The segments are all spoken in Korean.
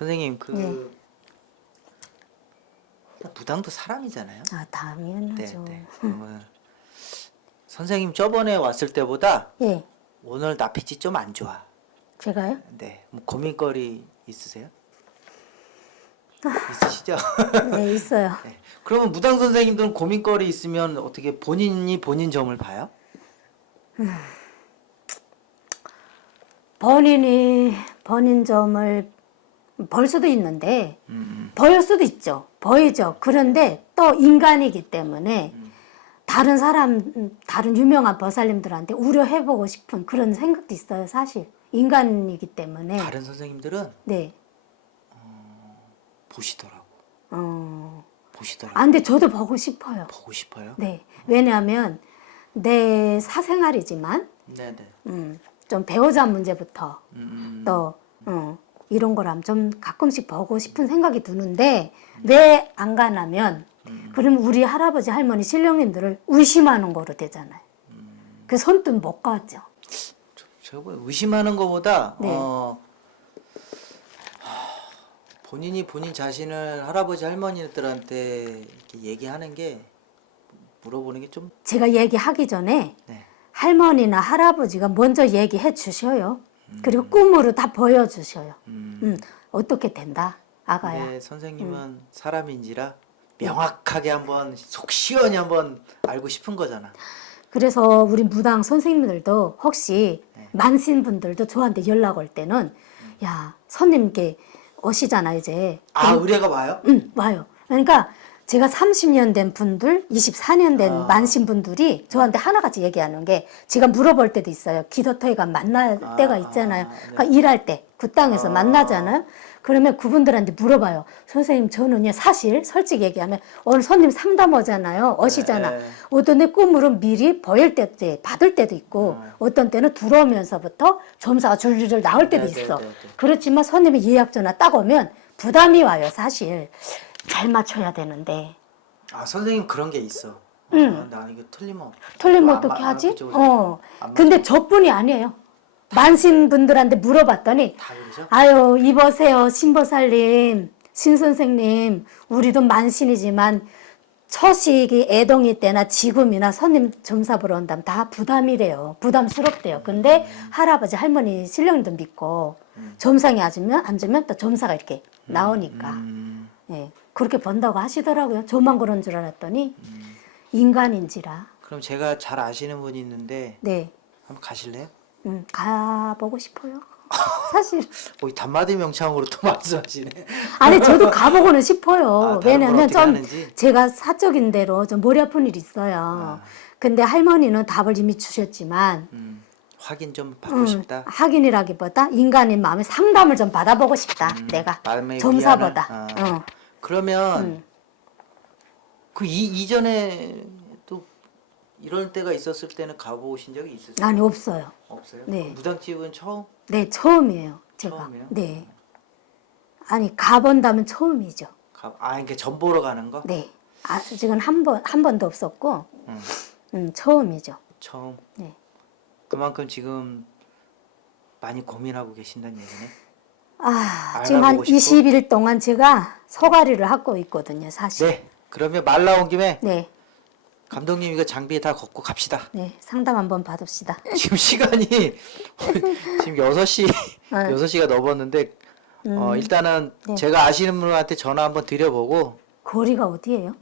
선생님 그 네. 무당도 사람이잖아요. 아, 네, 당연하죠. 네. 그러면 선생님 저번에 왔을 때보다 예, 오늘 나빛이 좀 안 좋아. 제가요? 네. 뭐 고민거리 있으세요? 아. 있으시죠? 네, 있어요. 네. 그러면 무당 선생님들은 고민거리 있으면 어떻게 본인이 본인 점을 봐요? 본인이 본인 점을 벌 수도 있는데 음, 보일 수도 있죠. 보이죠. 그런데 또 인간이기 때문에 음. 다른 사람, 음, 다른 유명한 보살님들한테 우려해보고 싶은 그런 생각도 있어요. 사실 인간이기 때문에. 다른 선생님들은 네. 보시더라고. 어. 보시더라고. 아, 근데 저도 보고 싶어요. 보고 싶어요? 네. 왜냐하면 내 사생활이지만 네, 네. 음, 좀 배우자 문제부터 음, 또 어, 이런 거람 좀 가끔씩 보고 싶은 생각이 드는데 왜 안 가나면 그럼 우리 할아버지 할머니 신령님들을 의심하는 거로 되잖아요. 그 손뜻 못 가죠. 제가 보기엔 의심하는 것보다 네. 어, 하, 본인이 본인 자신을 할아버지 할머니들한테 이렇게 얘기하는 게 물어보는 게 좀 제가 얘기하기 전에 네. 할머니나 할아버지가 먼저 얘기해 주셔요. 그리고 꿈으로 다 보여주셔요. 음, 음, 어떻게 된다, 아가야. 근데 선생님은 사람인지라 명확하게 한번 속 시원히 한번 알고 싶은 거잖아. 그래서 우리 무당 선생님들도 혹시 네. 만신 분들도 저한테 연락 올 때는 야 손님께 오시잖아 이제 아 의뢰가 와요? 응 와요 그러니까 제가 30년 된 분들 24년 된 아. 만신 분들이 저한테 하나같이 얘기하는 게 제가 물어볼 때도 있어요 기도터이가 만날 아, 때가 있잖아요 아, 네. 그러니까 일할 때 그 땅에서 아. 만나잖아요 그러면 그분들한테 물어봐요 선생님 저는요 사실 솔직히 얘기하면 오늘 손님 상담 오잖아요 오시잖아 네. 어떤 때 꿈으로 미리 보일 때도 있- 받을 때도 있고 아. 어떤 때는 들어오면서부터 점사가 줄줄줄 나올 때도 네, 네, 있어. 네, 네. 그렇지만 손님이 예약 전화 딱 오면 부담이 와요, 사실. 잘 맞춰야 되는데. 아 선생님 그런 게 있어. 응. 아, 나 이거 틀리면 틀리면 안 어떻게 마- 안- 하지? 그쵸. 어. 안 근데 저뿐이 아니에요. 만신 분들한테 물어봤더니 다 그러죠? 아유, 이보세요, 신보살님, 신선생님, 우리도 만신이지만 처식이 애동이 때나 지금이나 손님 점사 보러 온다면 다 부담이래요. 부담스럽대요. 근데 할아버지, 할머니, 신령님도 믿고 점상에 앉으면, 앉으면 또 점사가 이렇게 나오니까. 음, 예, 그렇게 번다고 하시더라고요. 저만 그런 줄 알았더니 인간인지라. 그럼 제가 잘 아시는 분이 있는데 네, 한번 가실래요? 음, 가보고 싶어요. 사실. 어, 이 단마디 명창으로 또 말씀하시네. 아니 저도 가보고는 싶어요. 아, 왜냐면 좀 하는지? 제가 사적인 대로 좀 머리 아픈 일이 있어요. 아. 근데 할머니는 답을 이미 주셨지만 음, 확인 좀 받고 음, 싶다. 확인이라기보다 인간인 마음의 상담을 좀 받아보고 싶다. 음, 내가 점사보다. 아. 어. 그러면 음. 그 이, 이전에 또 이럴 때가 있었을 때는 가보신 적이 있으세요? 아니 없어요. 없어요? 네. 무당집은 처음? 네 처음이에요. 제가. 처음이에요? 네. 아니 가본다면 처음이죠. 가, 아, 이게 전 보러 가는 거? 네. 아직은 한 번 한 번도 없었고, 음, 음, 처음이죠. 처음. 네. 그만큼 지금 많이 고민하고 계신다는 얘기네. 아 지금 한 알아보고 싶고? 20일 동안 제가 소가리를 하고 있거든요, 사실. 네. 그러면 말 나온 김에 네. 감독님 이거 장비 다 걷고 갑시다. 네, 상담 한번 받읍시다. 지금 시간이 지금 6시 네. 6시가 넘었는데 어, 일단은 네. 제가 아시는 분한테 전화 한번 드려보고 거리가 어디예요?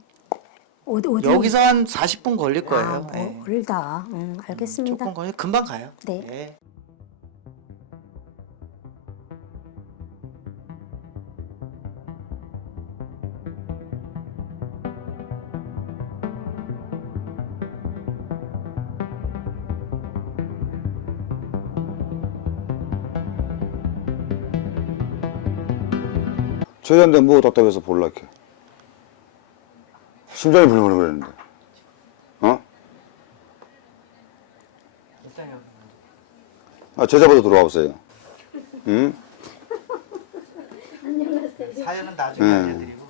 어디 어디? 여기서 한 40분 걸릴 거예요. 아, 네. 멀다. 음, 알겠습니다. 조금 걸려 금방 가요. 네. 저 희한테 뭐 답답해서 볼라케 심장이 불렁불렁 그랬는데 어? 아 제자부터 들어와 보세요 응? 사연은 나중에 네. 알려드리고.